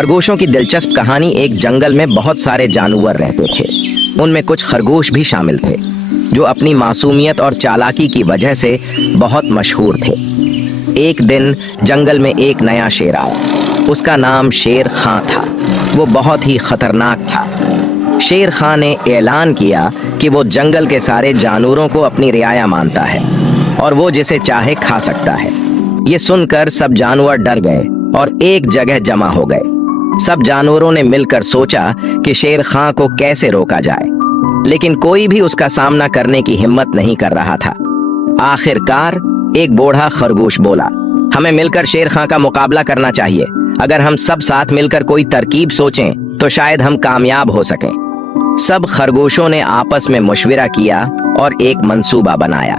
खरगोशों की दिलचस्प कहानी। एक जंगल में बहुत सारे जानवर रहते थे। उनमें कुछ खरगोश भी शामिल थे जो अपनी मासूमियत और चालाकी की वजह से बहुत मशहूर थे। एक दिन जंगल में एक नया शेर आया। उसका नाम शेर खां था। वो बहुत ही खतरनाक था। शेर खां ने ऐलान किया कि वो जंगल के सारे जानवरों को अपनी रियाया मानता है और वो जिसे चाहे खा सकता है। ये सुनकर सब जानवर डर गए और एक जगह जमा हो गए। सब जानवरों ने मिलकर सोचा कि शेर खां को कैसे रोका जाए, लेकिन कोई भी उसका सामना करने की हिम्मत नहीं कर रहा था। आखिरकार एक बूढ़ा खरगोश बोला, हमें मिलकर शेर खां का मुकाबला करना चाहिए। अगर हम सब साथ मिलकर कोई तरकीब सोचें तो शायद हम कामयाब हो सकें। सब खरगोशों ने आपस में मशविरा किया और एक मंसूबा बनाया।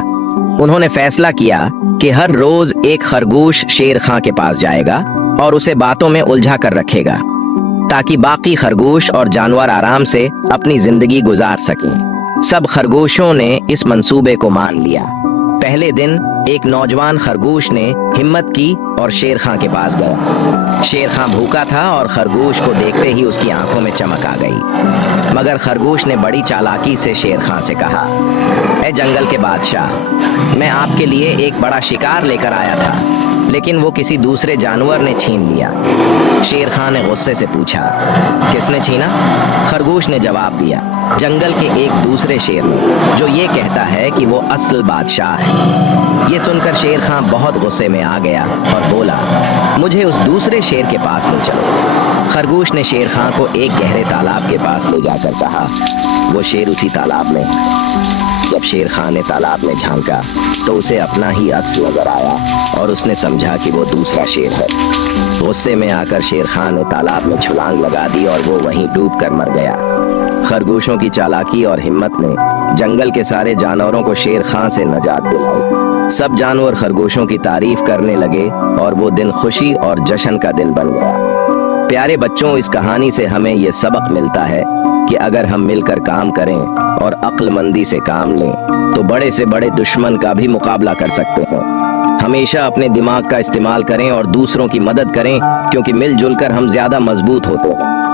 उन्होंने फैसला किया कि हर रोज एक खरगोश शेर खां के पास जाएगा और उसे बातों में उलझा कर रखेगा ताकि बाकी खरगोश और जानवर आराम से अपनी जिंदगी गुजार सकें। सब खरगोशों ने इस मंसूबे को मान लिया। पहले दिन एक नौजवान खरगोश ने हिम्मत की और शेर खां के पास गया। शेर खां भूखा था और खरगोश को देखते ही उसकी आंखों में चमक आ गई। मगर खरगोश ने बड़ी चालाकी से शेर खां से कहा, ऐ जंगल के बादशाह, मैं आपके लिए एक बड़ा शिकार लेकर आया था, लेकिन वो किसी दूसरे जानवर ने छीन लिया। शेर खां ने गुस्से से पूछा, किसने छीना? खरगोश ने जवाब दिया, जंगल के एक दूसरे शेर ने, जो ये कहता है कि वो असल बादशाह है। ये सुनकर शेर खां बहुत गुस्से में आ गया और बोला, मुझे उस दूसरे शेर के पास ले चलो। खरगोश ने शेर खां को एक गहरे तालाब के पास ले जाकर कहा, वो शेर उसी तालाब में। जब शेर खां ने तालाब में झांका तो उसे अपना ही अक्स नजर आया और उसने समझा कि वो दूसरा शेर है। गुस्से में आकर शेर खां ने तालाब में छलांग लगा दी और वो वहीं डूब कर मर गया। खरगोशों की चालाकी और हिम्मत ने जंगल के सारे जानवरों को शेर खां से नजात दिलाई। सब जानवर खरगोशों की तारीफ करने लगे और वो दिन खुशी और जश्न का दिन बन गया। प्यारे बच्चों, इस कहानी से हमें ये सबक मिलता है कि अगर हम मिलकर काम करें और अक्लमंदी से काम लें तो बड़े से बड़े दुश्मन का भी मुकाबला कर सकते हैं। हमेशा अपने दिमाग का इस्तेमाल करें और दूसरों की मदद करें, क्योंकि मिलजुल कर हम ज्यादा मजबूत होते हैं।